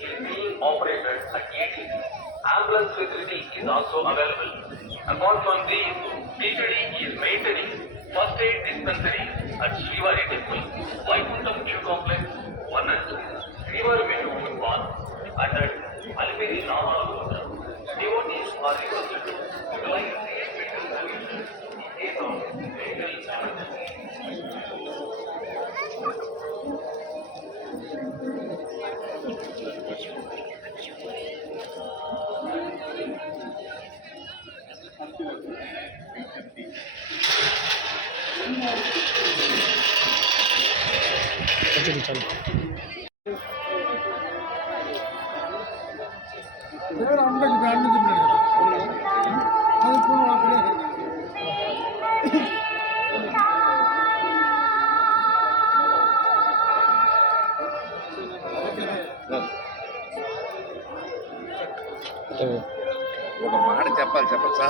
being operated at 80. Ambulance facility is also available. Apart from is maintaining first aid dispensary at Shrivari Temple, Vaikuntham Q Complex, 1 and 2, Shrivari Venue Food Park, and at Alperi Namaruddra. Devotees are requested to utilize these medical in case of vehicle emergency.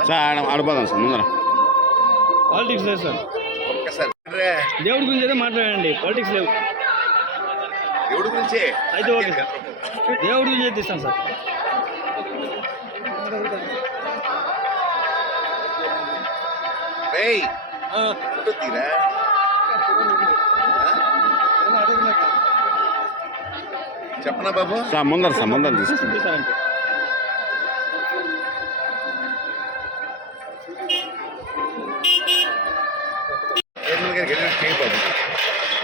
Sir ఆడ ఆడిపోదాం sir ముందర politics లేదు sir ఒక్కసారి రే, దేవుడి గురించి అయితే మాట్లాడండి. Politics లేవు. దేవుడి గురించి? అయితే ఓకే. సార్ దేవుడి గురించి అయితే ఇస్తాను సార్. చెప్పనా బాబు? సార్ ముందర సార్ ముందర తీసుకో ఇస్తానంటే చైర్మన్ గారికి వెళ్ళినట్టు చేయి బాబు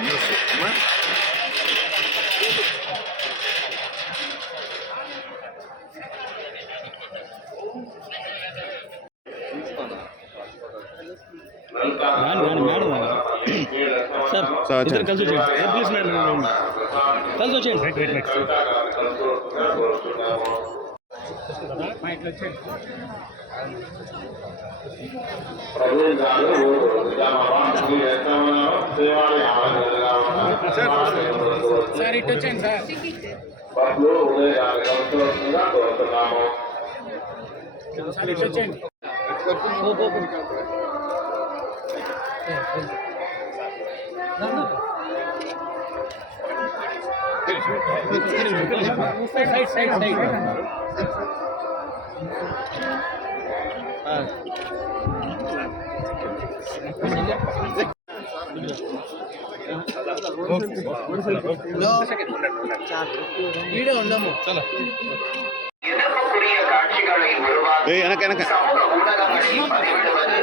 న్యూస్ అమ్మా. సార్ వచ్చేయండి. కలిసి వచ్చేయండి. Please madam. కలిసి వచ్చేయండి. రైట్ రైట్ రైట్ సార్ ఇటు వచ్చాను సార్ బస్సులు ఉదయం నాలుగు గంటల కోరుతున్నాము సార్ ఇటు వచ్చాను సైడ్ సైడ్ సైడ్ సైడ్ எனக்கு எனக்கு சமூக ஊடகங்களில் பதிவிடுவது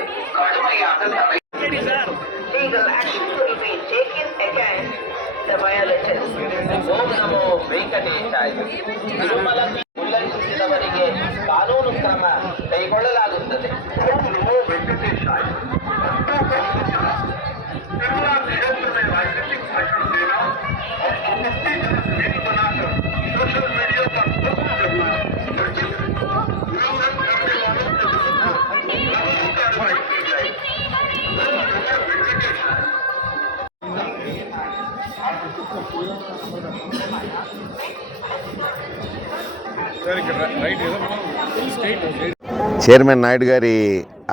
చైర్మన్ నాయుడు గారి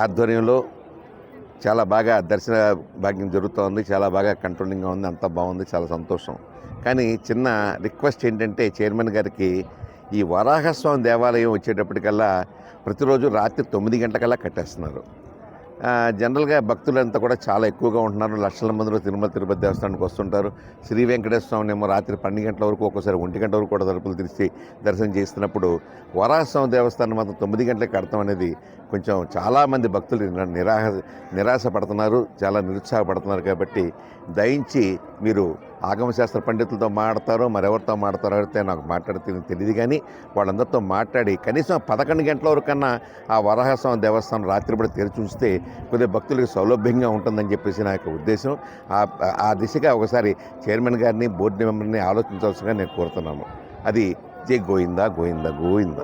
ఆధ్వర్యంలో చాలా బాగా దర్శన భాగ్యం జరుగుతోంది చాలా బాగా కంట్రోలింగ్గా ఉంది అంతా బాగుంది చాలా సంతోషం. కానీ చిన్న రిక్వెస్ట్ ఏంటంటే చైర్మన్ గారికి ఈ వరాహస్వామి దేవాలయం వచ్చేటప్పటికల్లా ప్రతిరోజు రాత్రి తొమ్మిది గంటలకల్లా కట్టేస్తున్నారు. జనరల్గా భక్తులంతా కూడా చాలా ఎక్కువగా ఉంటున్నారు. లక్షల మందిలో తిరుమల తిరుపతి దేవస్థానానికి వస్తుంటారు. శ్రీ వెంకటేశ్వర స్వామిని ఏమో రాత్రి పన్నెండు గంటల వరకు ఒక్కోసారి ఒంటి గంట వరకు కూడా తలుపులు తెరిచి దర్శనం చేస్తున్నప్పుడు వరాహస్వామి దేవస్థానం మాత్రం తొమ్మిది గంటలకు కడతాం అనేది కొంచెం చాలామంది భక్తులు నిరాహ నిరాశ నిరాశ పడుతున్నారు. చాలా నిరుత్సాహపడుతున్నారు. కాబట్టి దయించి మీరు ఆగమశాస్త్ర పండితులతో మాట్లాడతారో మరెవరితో మాడతారో అయితే నాకు మాట్లాడితే తెలియదు కానీ వాళ్ళందరితో మాట్లాడి కనీసం పదకొండు గంటల వరకు కన్నా ఆ వరాహస్వామి దేవస్థానం రాత్రిపూట తెరిచి ఉంచితే కొద్దిగా భక్తులకు సౌలభ్యంగా ఉంటుందని చెప్పేసి నా యొక్క ఉద్దేశం. ఆ ఆ దిశగా ఒకసారి చైర్మన్ గారిని బోర్డు మెంబర్ని ఆలోచించవలసిందిగా నేను కోరుతున్నాను. అది జై గోయిందా గోయిందా గోయిందా